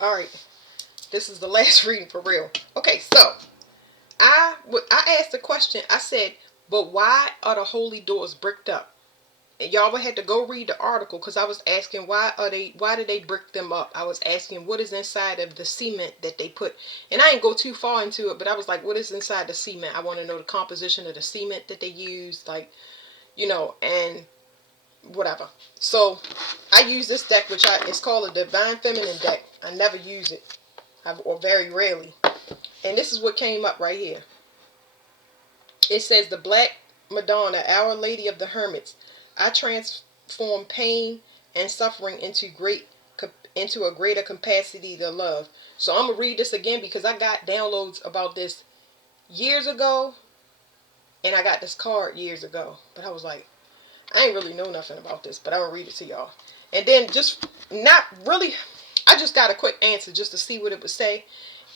Alright, this is the last reading for real. Okay, so I asked the question. I said, but why are the holy doors bricked up? And y'all would have to go read the article, because I was asking why did they brick them up? I was asking what is inside of the cement that they put. And I didn't go too far into it, but I was like, what is inside the cement? I want to know the composition of the cement that they use, like, and whatever. So I use this deck, which it's called a Divine Feminine deck. I never use it, or very rarely. And this is what came up right here. It says the Black Madonna, Our Lady of the Hermits. I transform pain and suffering into a greater capacity to love. So I'm gonna read this again because I got downloads about this years ago, and I got this card years ago. But I was like, I ain't really know nothing about this, but I'm gonna read it to y'all. And then just not really, I just got a quick answer just to see what it would say.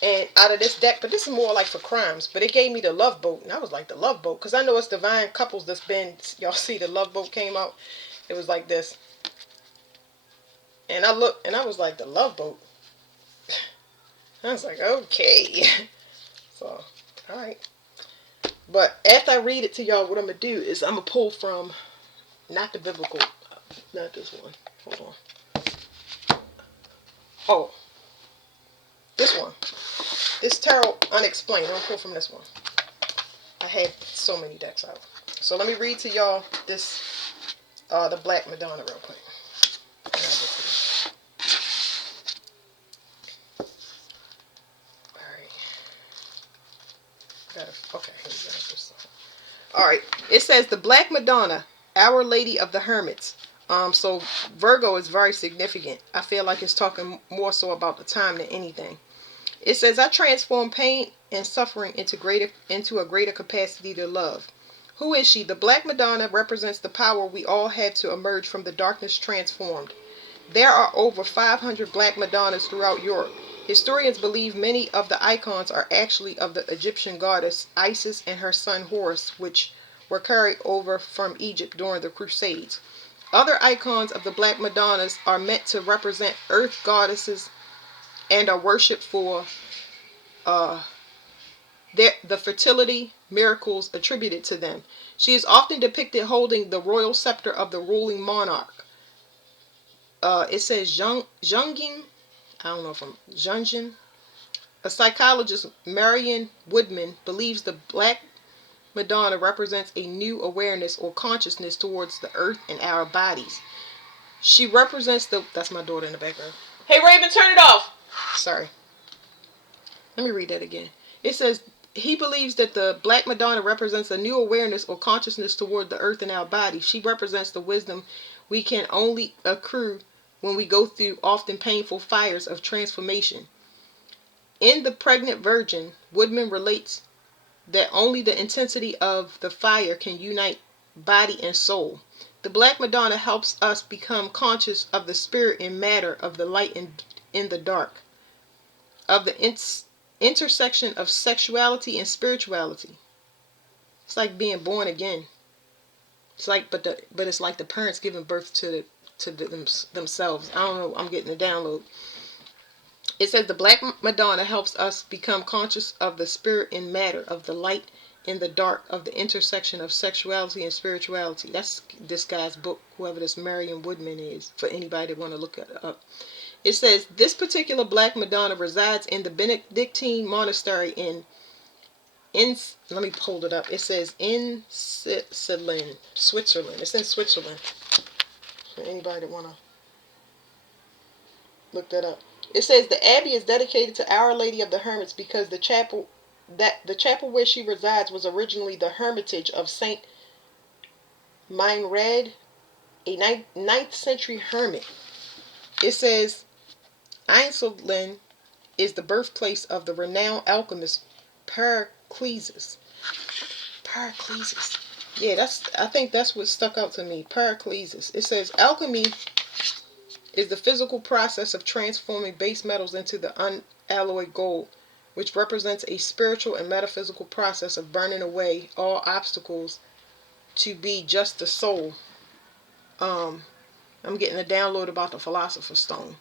And out of this deck, but this is more like for crimes. But it gave me the Love Boat, and I was like, the Love Boat, because I know it's divine couples that's been. Y'all see the Love Boat came out. It was like this, and I looked, and I was like, the Love Boat. I was like, okay. So, all right. But after I read it to y'all, what I'm gonna do is I'm gonna pull from not the biblical, not this one. Hold on. Oh, this one. This Tarot Unexplained. I'm gonna pull from this one. I had so many decks out. So let me read to y'all this, the Black Madonna real quick. Alright. Okay, here we go. Alright. It says the Black Madonna, Our Lady of the Hermits. So Virgo is very significant. I feel like it's talking more so about the time than anything. It says, I transform pain and suffering into a greater capacity to love. Who is she? The Black Madonna represents the power we all have to emerge from the darkness transformed. There are over 500 Black Madonnas throughout Europe. Historians believe many of the icons are actually of the Egyptian goddess Isis and her son Horus, which were carried over from Egypt during the Crusades. Other icons of the Black Madonnas are meant to represent earth goddesses and are worshipped for the fertility miracles attributed to them. She is often depicted holding the royal scepter of the ruling monarch. It says Jungin, I don't know if I'm Jungin. A psychologist, Marion Woodman, believes the Black Madonna represents a new awareness or consciousness towards the earth and our bodies. She represents that's my daughter in the background. Hey Raven, turn it off. Sorry. Let me read that again. It says, he believes that the Black Madonna represents a new awareness or consciousness toward the earth and our body. She represents the wisdom we can only accrue when we go through often painful fires of transformation. In The Pregnant Virgin, Woodman relates that only the intensity of the fire can unite body and soul. The Black Madonna helps us become conscious of the spirit and matter, of the light and in the dark, of the intersection of sexuality and spirituality. It's like being born again. It's like, but it's like the parents giving birth to themselves. I don't know. I'm getting a download. It says the Black Madonna helps us become conscious of the spirit and matter, of the light and the dark, of the intersection of sexuality and spirituality. That's this guy's book, whoever this Marion Woodman is, for anybody that want to look it up. It says this particular Black Madonna resides in the Benedictine monastery in let me hold it up. It says in Switzerland. It's in Switzerland. For anybody that want to look that up. It says the abbey is dedicated to Our Lady of the Hermits because the chapel where she resides was originally the hermitage of Saint Mudane Read, a 9th century hermit. It says Einzelland is the birthplace of the renowned alchemist Paracelsus. Yeah, I think that's what stuck out to me. Paracelsus. It says alchemy is the physical process of transforming base metals into the unalloyed gold, which represents a spiritual and metaphysical process of burning away all obstacles to be just the soul. I'm getting a download about the Philosopher's Stone.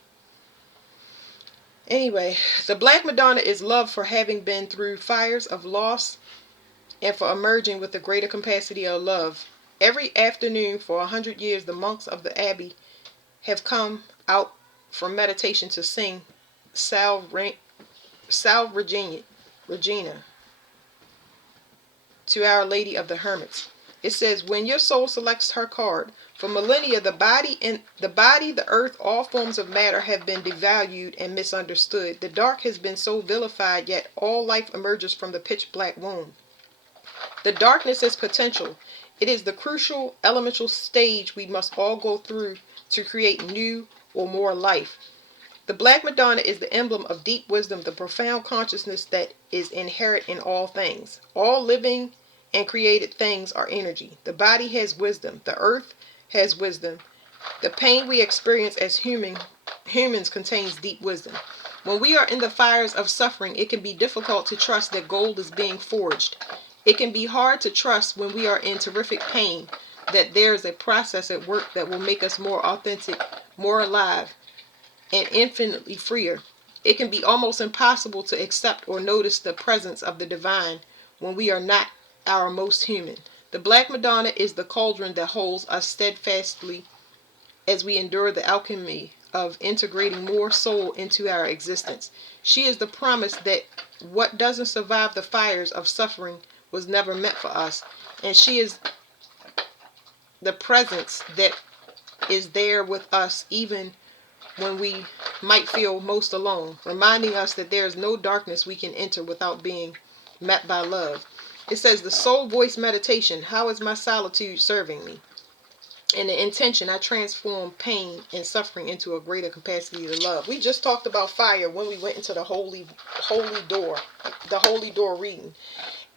Anyway, the Black Madonna is loved for having been through fires of loss and for emerging with a greater capacity of love. Every afternoon for 100 years, the monks of the abbey have come out from meditation to sing Salve Regina to Our Lady of the Hermits. It says, when your soul selects her card, for millennia the earth, all forms of matter have been devalued and misunderstood. The dark has been so vilified, yet all life emerges from the pitch black womb. The darkness is potential. It is the crucial elemental stage we must all go through to create new or more life. The Black Madonna is the emblem of deep wisdom, the profound consciousness that is inherent in all things. All living and created things are energy. The body has wisdom. The earth has wisdom. The pain we experience as humans contains deep wisdom. When we are in the fires of suffering, it can be difficult to trust that gold is being forged. It can be hard to trust when we are in terrific pain that there is a process at work that will make us more authentic, more alive, and infinitely freer. It can be almost impossible to accept or notice the presence of the divine when we are not our most human. The Black Madonna is the cauldron that holds us steadfastly as we endure the alchemy of integrating more soul into our existence. She is the promise that what doesn't survive the fires of suffering was never meant for us, and she is the presence that is there with us even when we might feel most alone, reminding us that there is no darkness we can enter without being met by love. It says the soul voice meditation, how is my solitude serving me? And the intention, I transform pain and suffering into a greater capacity to love. We just talked about fire when we went into the holy door reading.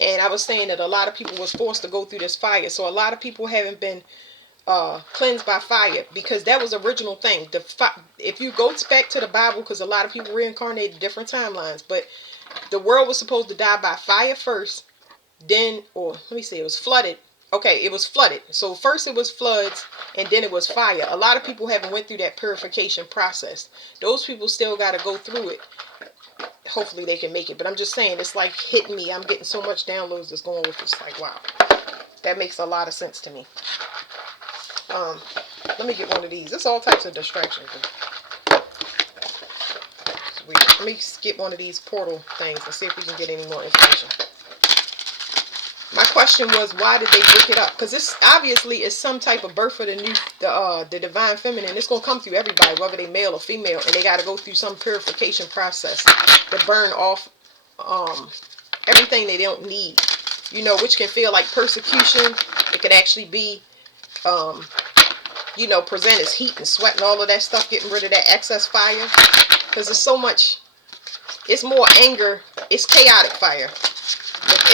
And I was saying that a lot of people was forced to go through this fire. So a lot of people haven't been cleansed by fire, because that was the original thing. If you go back to the Bible, because a lot of people reincarnated different timelines, but the world was supposed to die by fire first, then, or let me say, it was flooded. Okay, it was flooded. So first it was floods, and then it was fire. A lot of people haven't went through that purification process. Those people still got to go through it. Hopefully they can make it. But I'm just saying, it's like hitting me. I'm getting so much downloads that's going with this. Like, wow, that makes a lot of sense to me. Let me get one of these. There's all types of distractions. Let me get one of these portal things and see if we can get any more information. My question was, why did they break it up? Because this obviously is some type of birth of the divine feminine. It's gonna come through everybody, whether they male or female, and they got to go through some purification process to burn off everything they don't need. You know, which can feel like persecution. It could actually be present as heat and sweat and all of that stuff, getting rid of that excess fire. Because there's so much, it's more anger, it's chaotic fire.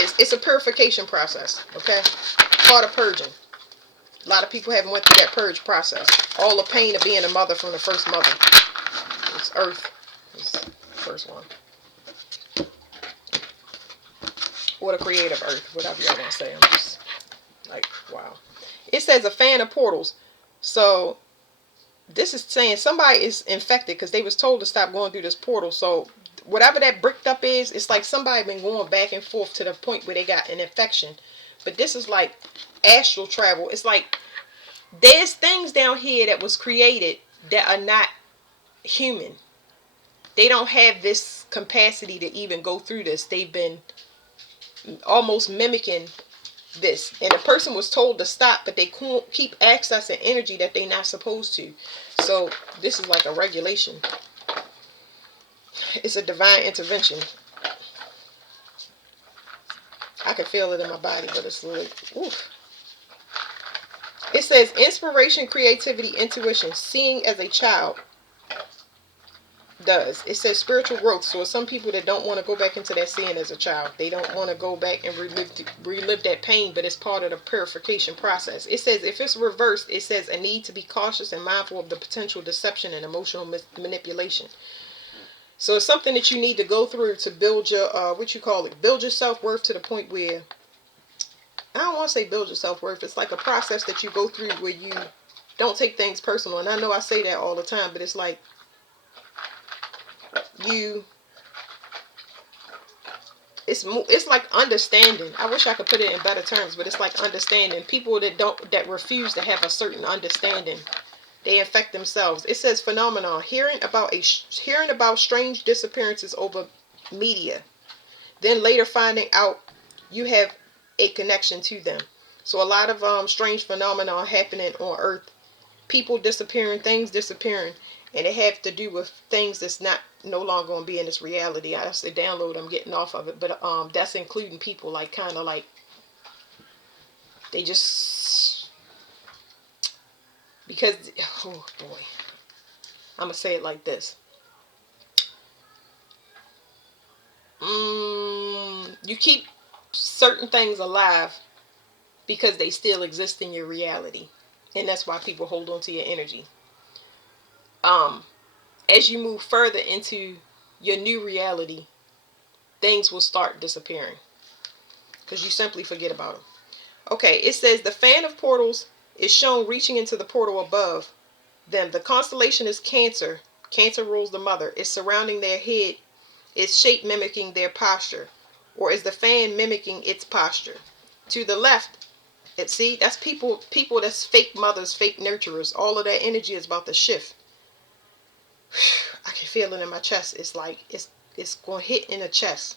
It's a purification process, okay? Part of purging. A lot of people haven't went through that purge process. All the pain of being a mother from the first mother. It's earth. It's the first one. Or the creative earth, whatever y'all want to say. I'm just like, wow. It says a fan of portals. So this is saying somebody is infected because they was told to stop going through this portal. So whatever that bricked up is, it's like somebody been going back and forth to the point where they got an infection. But this is like astral travel. It's like there's things down here that was created that are not human. They don't have this capacity to even go through this. They've been almost mimicking this, and the person was told to stop, but they keep accessing energy that they're not supposed to. So this is like a regulation. It's a divine intervention. I can feel it in my body, but it's like, oof. It says inspiration, creativity, intuition, seeing as a child does. It says spiritual growth. So some people that don't want to go back into that seeing as a child, they don't want to go back and relive that pain, but it's part of the purification process. It says if it's reversed, it says a need to be cautious and mindful of the potential deception and emotional manipulation. So it's something that you need to go through to build your build your self-worth to the point where, I don't want to say build your self-worth. It's like a process that you go through where you don't take things personal. And I know I say that all the time, but it's like you, it's like understanding. I wish I could put it in better terms, but it's like understanding. People that refuse to have a certain understanding, they infect themselves. It says phenomenon, hearing about strange disappearances over media, then later finding out you have a connection to them. So a lot of strange phenomena happening on Earth, people disappearing, things disappearing, and it have to do with things that's no longer going to be in this reality. I say download, I'm getting off of it, but that's including people like kind of like they just, because, oh boy, I'm gonna say it like this. You keep certain things alive because they still exist in your reality, and that's why people hold on to your energy. As you move further into your new reality, things will start disappearing because you simply forget about them. Okay, it says the fan of portals is shown reaching into the portal above them. The constellation is Cancer. Cancer rules the mother. It's surrounding their head. Its shape mimicking their posture, or is the fan mimicking its posture? To the left, see, that's people that's fake mothers, fake nurturers. All of that energy is about to shift. I can feel it in my chest. It's like it's going to hit in the chest.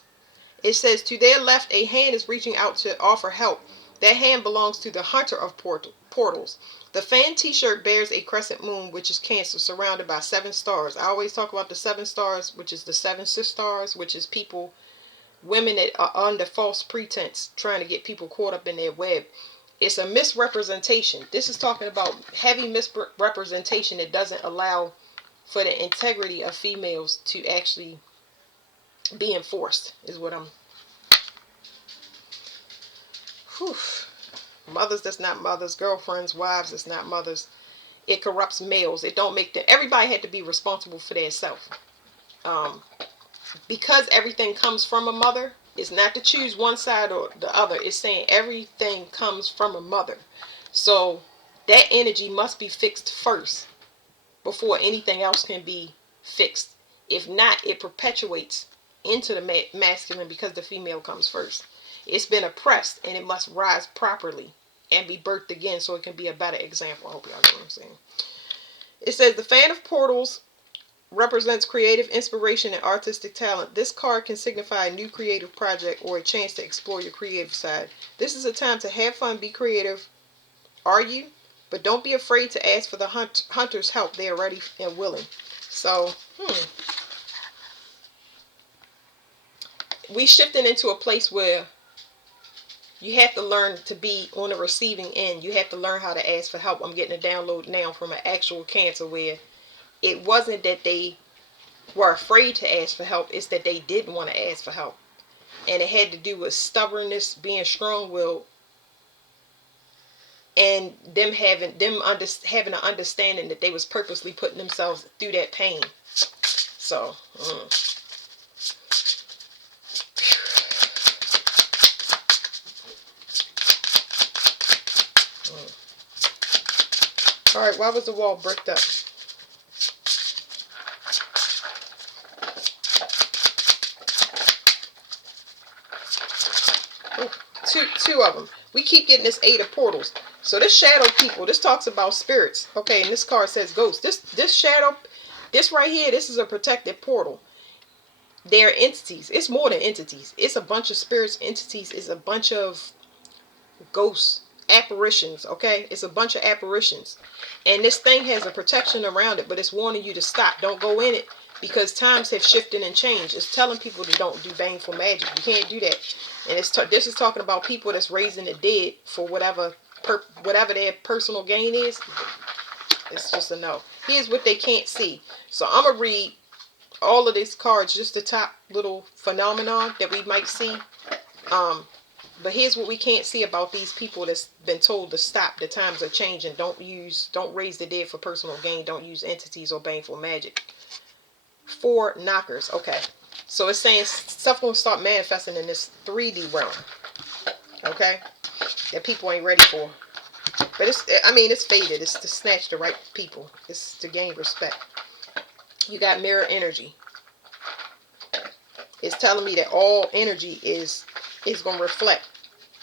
It says to their left, a hand is reaching out to offer help. That hand belongs to the hunter of portals. The fan t-shirt bears a crescent moon, which is Cancer, surrounded by 7 stars. I always talk about the 7 stars, which is the 7 sisters, which is people, women that are under false pretense, trying to get people caught up in their web. It's a misrepresentation. This is talking about heavy misrepresentation that doesn't allow for the integrity of females to actually be enforced, is what I'm... Whew. Mothers that's not mothers, girlfriends, wives that's not mothers. It corrupts males. It don't make them... Everybody had to be responsible for their self. Because everything comes from a mother, it's not to choose one side or the other. It's saying everything comes from a mother. So that energy must be fixed first before anything else can be fixed. If not, it perpetuates into the masculine because the female comes first. It's been oppressed and it must rise properly and be birthed again so it can be a better example. I hope y'all get what I'm saying. It says the fan of portals represents creative inspiration and artistic talent. This card can signify a new creative project or a chance to explore your creative side. This is a time to have fun, be creative, argue, but don't be afraid to ask for the hunter's help. They are ready and willing. So, we shifting into a place where you have to learn to be on the receiving end. You have to learn how to ask for help. I'm getting a download now from an actual Cancer where it wasn't that they were afraid to ask for help. It's that they didn't want to ask for help. And it had to do with stubbornness, being strong-willed, and them having an understanding that they was purposely putting themselves through that pain. So, all right, why was the wall bricked up? Two of them. We keep getting this 8 of portals. So this shadow people, this talks about spirits. Okay, and this card says ghosts. This shadow, this right here, this is a protected portal. They're entities. It's more than entities. It's a bunch of spirits, entities. It's a bunch of ghosts, apparitions. Okay, it's a bunch of apparitions. And this thing has a protection around it, but it's warning you to stop. Don't go in it because times have shifted and changed. It's telling people to don't do baneful magic. You can't do that. And this is talking about people that's raising the dead for whatever their personal gain is. It's just a no. Here's what they can't see. So I'm going to read all of these cards, just the top little phenomenon that we might see. But here's what we can't see about these people that's been told to stop. The times are changing. Don't raise the dead for personal gain. Don't use entities or baneful magic. 4 knockers. Okay. So it's saying stuff going to start manifesting in this 3D realm. Okay? That people ain't ready for. But it's fated. It's to snatch the right people. It's to gain respect. You got mirror energy. It's telling me that all energy is going to reflect.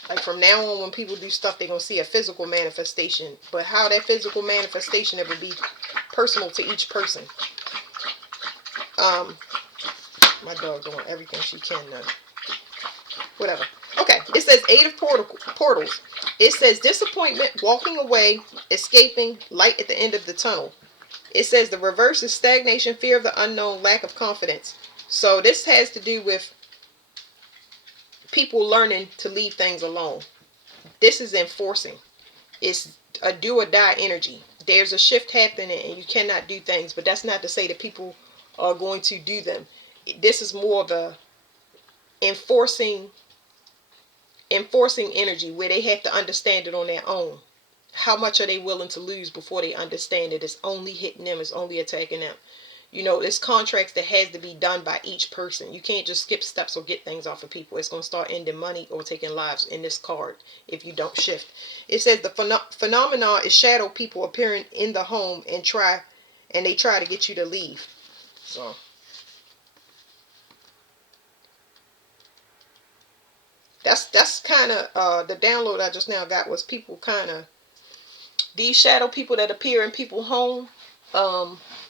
Like from now on, when people do stuff, they're going to see a physical manifestation. But how that physical manifestation, it will be personal to each person. My dog doing everything she can now. Whatever. Okay, it says 8 of portals. It says disappointment, walking away, escaping, light at the end of the tunnel. It says the reverse is stagnation, fear of the unknown, lack of confidence. So this has to do with people learning to leave things alone. This is enforcing. It's a do or die energy. There's a shift happening and you cannot do things, but that's not to say that people are going to do them. This is more of a enforcing energy where they have to understand it on their own. How much are they willing to lose before they understand it? It's only hitting them, it's only attacking them. You know, it's contracts that has to be done by each person. You can't just skip steps or get things off of people. It's going to start ending money or taking lives in this card if you don't shift. It says the phenomenon is shadow people appearing in the home and they try to get you to leave. So that's kind of the download I just now got was people kind of these shadow people that appear in people's home,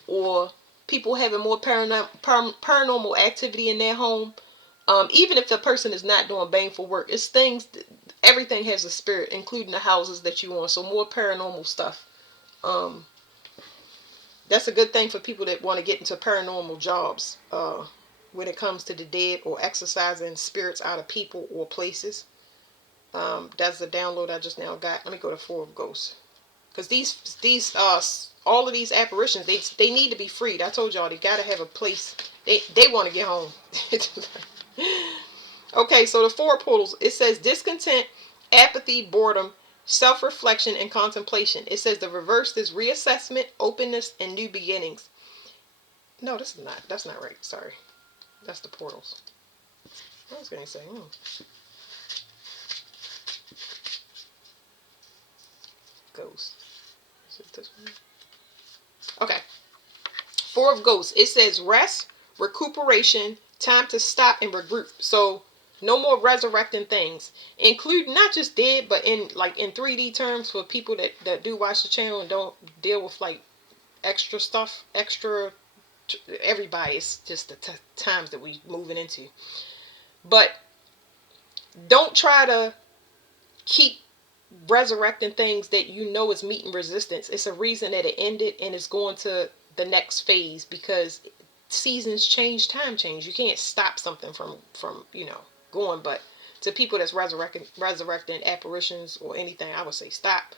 or people having more paranormal activity in their home. Even if the person is not doing baneful work, it's things. Everything has a spirit, including the houses that you own. So more paranormal stuff. That's a good thing for people that want to get into paranormal jobs. When it comes to the dead or exorcising spirits out of people or places. That's the download I just now got. Let me go to 4 of Ghosts. Because these all of these apparitions, they need to be freed. I told y'all they gotta have a place. They want to get home. Okay, so the 4 portals. It says discontent, apathy, boredom, self-reflection, and contemplation. It says the reverse is reassessment, openness, and new beginnings. No, that's not right. Sorry, that's the portals. I was gonna say. Ghost. Is it this one? Okay. 4 of Ghosts. It says rest, recuperation, time to stop and regroup. So no more resurrecting things, including not just dead, but in 3D terms for people that do watch the channel and don't deal with like extra stuff, everybody. It's just the times that we moving into. But don't try to keep resurrecting things that you know is meeting resistance. It's a reason that it ended and it's going to the next phase, because seasons change, time change. You can't stop something from going. But to people that's resurrecting apparitions or anything, I would say stop.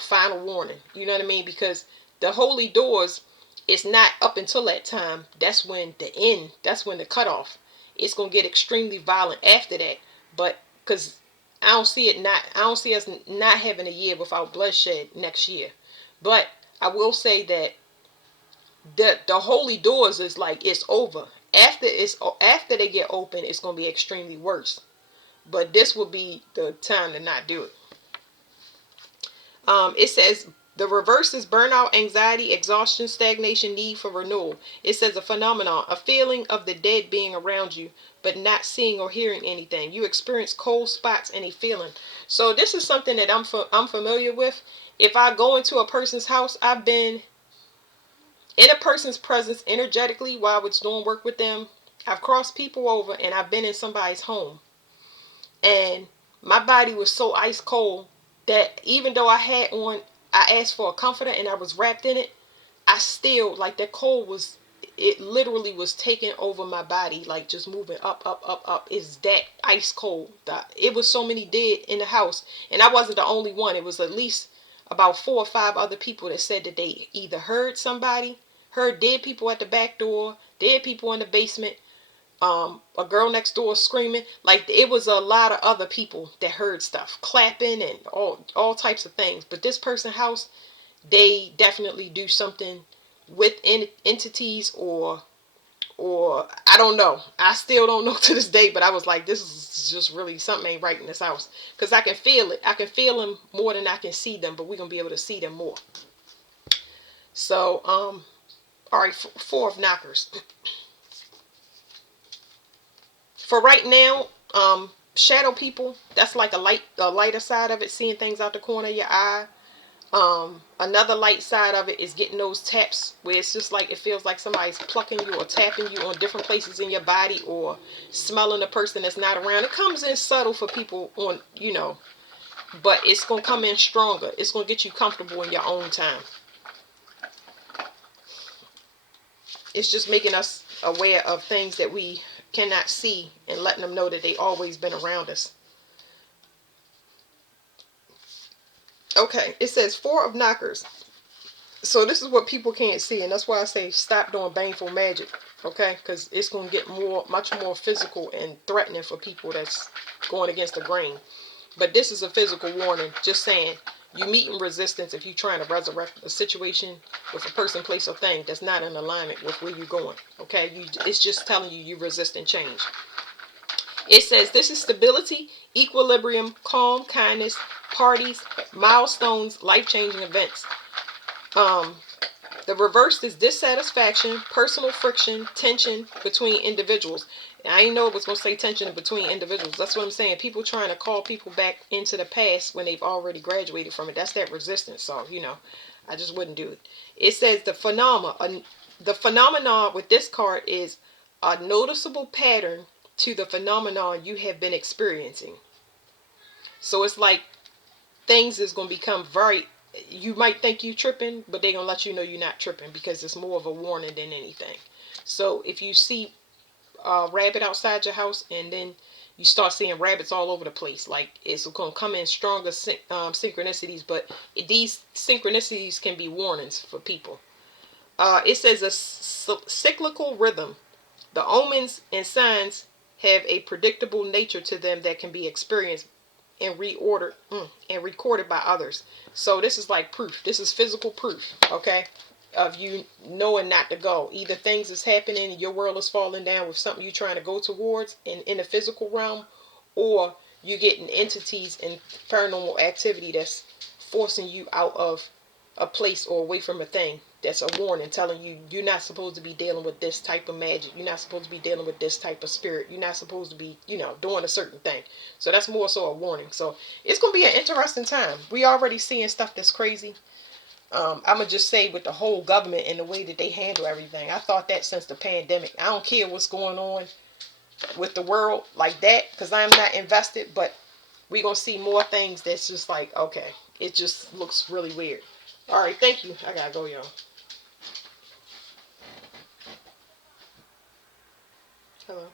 Final warning. You know what I mean? Because the holy doors, it's not up until that time. That's when the end. That's when the cutoff. It's gonna get extremely violent after that. But because I don't see us not having a year without bloodshed next year. But I will say that the holy doors is like it's over. After they get open, it's gonna be extremely worse. But this will be the time to not do it. It says the reverse is burnout, anxiety, exhaustion, stagnation, need for renewal. It says a phenomenon, a feeling of the dead being around you, but not seeing or hearing anything. You experience cold spots and a feeling. So this is something that I'm familiar with. If I go into a person's house, I've been in a person's presence energetically while I was doing work with them. I've crossed people over and I've been in somebody's home. And my body was so ice cold that even though I asked for a comforter and I was wrapped in it, I still, like that cold it literally was taking over my body, like just moving up, up, up, up. It's that ice cold. It was so many dead in the house. And I wasn't the only one. It was at least about 4 or 5 other people that said that they either heard dead people at the back door, dead people in the basement, a girl next door screaming. Like it was a lot of other people that heard stuff, clapping and all types of things. But this person's house, they definitely do something with entities or I don't know. I still don't know to this day. But I was like, this is just really something ain't right in this house, because I can feel it. I can feel them more than I can see them. But we're gonna be able to see them more. So all right, 4 of Knockers. For right now, shadow people, that's like a lighter side of it, seeing things out the corner of your eye. Another light side of it is getting those taps where it's just like it feels like somebody's plucking you or tapping you on different places in your body, or smelling a person that's not around. It comes in subtle for people on, but it's gonna come in stronger. It's gonna get you comfortable in your own time. It's just making us aware of things that we cannot see and letting them know that they always been around us. Okay, it says Four of Knockers. So this is what people can't see, and that's why I say stop doing baneful magic. Okay, because it's gonna get much more physical and threatening for people that's going against the grain. But this is a physical warning, just saying you meeting resistance if you're trying to resurrect a situation with a person, place, or thing that's not in alignment with where you're going. Okay, it's just telling you you're resisting change. It says this is stability, equilibrium, calm, kindness, parties, milestones, life-changing events. The reverse is dissatisfaction, personal friction, tension between individuals. I didn't know it was going to say tension between individuals. That's what I'm saying. People trying to call people back into the past when they've already graduated from it. That's that resistance. So, I just wouldn't do it. It says the phenomenon with this card is a noticeable pattern to the phenomenon you have been experiencing. So it's like things is going to become you might think you tripping, but they're going to let you know you're not tripping because it's more of a warning than anything. So if you see a rabbit outside your house and then you start seeing rabbits all over the place, like it's going to come in stronger synchronicities, but these synchronicities can be warnings for people. It says a cyclical rhythm. The omens and signs have a predictable nature to them that can be experienced and reordered and recorded by others. So this is like proof. This is physical proof, okay, of you knowing not to go. Either things is happening, your world is falling down with something you're trying to go towards in the physical realm, or you're getting entities and paranormal activity that's forcing you out of a place or away from a thing. That's a warning telling you you're not supposed to be dealing with this type of magic. You're not supposed to be dealing with this type of spirit. You're not supposed to be, doing a certain thing. So that's more so a warning. So it's going to be an interesting time. We already seeing stuff that's crazy. I'm going to just say with the whole government and the way that they handle everything. I thought that since the pandemic. I don't care what's going on with the world like that because I'm not invested. But we're going to see more things that's just like, okay, it just looks really weird. All right, thank you. I got to go, y'all. Hello.